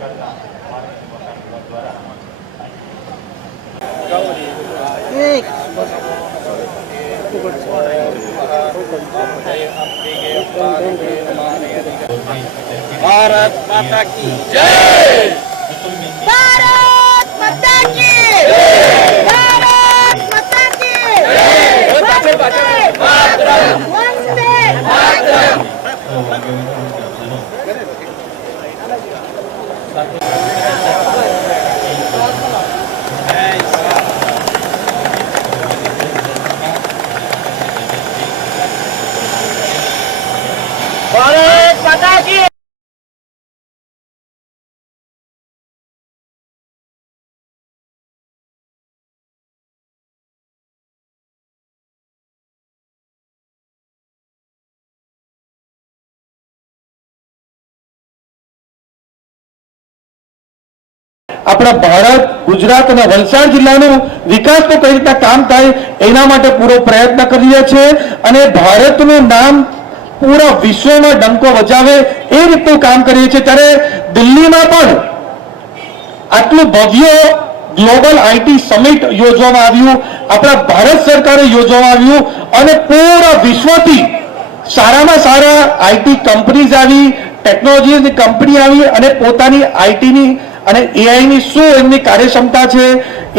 સરકારના માર્ગ મકાન વિભાગ દ્વારા भारत माता की जय। भारत माता की जय। भारत माता की जय। वंदे मातरम। वंदे मातरम। भारत माता की આપણા ભારત ગુજરાત અને વલસાડ જિલ્લાનું વિકાસ તો કઈ રીતના કામ થાય એના માટે પૂરો પ્રયત્ન કરી રહ્યા છે અને ભારતનું નામ પૂરા વિશ્વમાં ડંકો વજાવે એ રીતનું કામ કરીએ છીએ। ત્યારે દિલ્હીમાં પણ આટલું ભવ્ય ગ્લોબલ આઈટી સમિટ યોજવામાં આવ્યું, આપણા ભારત સરકારે યોજવામાં આવ્યું અને પૂરા વિશ્વથી સારામાં સારા આઈટી કંપનીઝ આવી, ટેકનોલોજીની કંપની આવી અને પોતાની આઈટીની અને એઆઈ ની શું એમની કાર્યક્ષમતા છે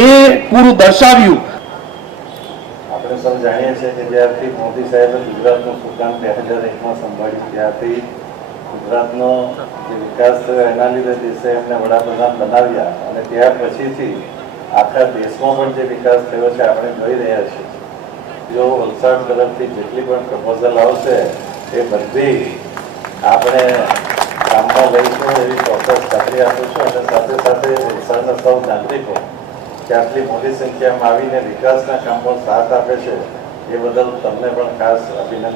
એ પૂરું દર્શાવ્યું। આપણે સૌ જાણીએ છીએ કે જ્યારથી મોદી સાહેબે ગુજરાતનું સુકાન 2001માં સંભાળ્યું ત્યારથી ગુજરાતનો જે વિકાસ થયો એના લીધે દેશે એમને વડાપ્રધાન બનાવ્યા અને ત્યાર પછીથી આખા દેશમાં પણ જે વિકાસ થયો છે આપણે જોઈ રહ્યા છીએ। જો વલસાડ તરફથી જેટલી પણ પ્રપોઝલ આવશે એ બધી આપણે કામમાં લઈશું એવી ચોક્કસ ખાતરી આપું છું અને સાથે સાથે વલસાડના સૌ નાગરિકો કે આટલી મોટી સંખ્યામાં આવીને વિકાસના કામો સાથ આપે છે એ બદલ તમને પણ ખાસ અભિનંદન।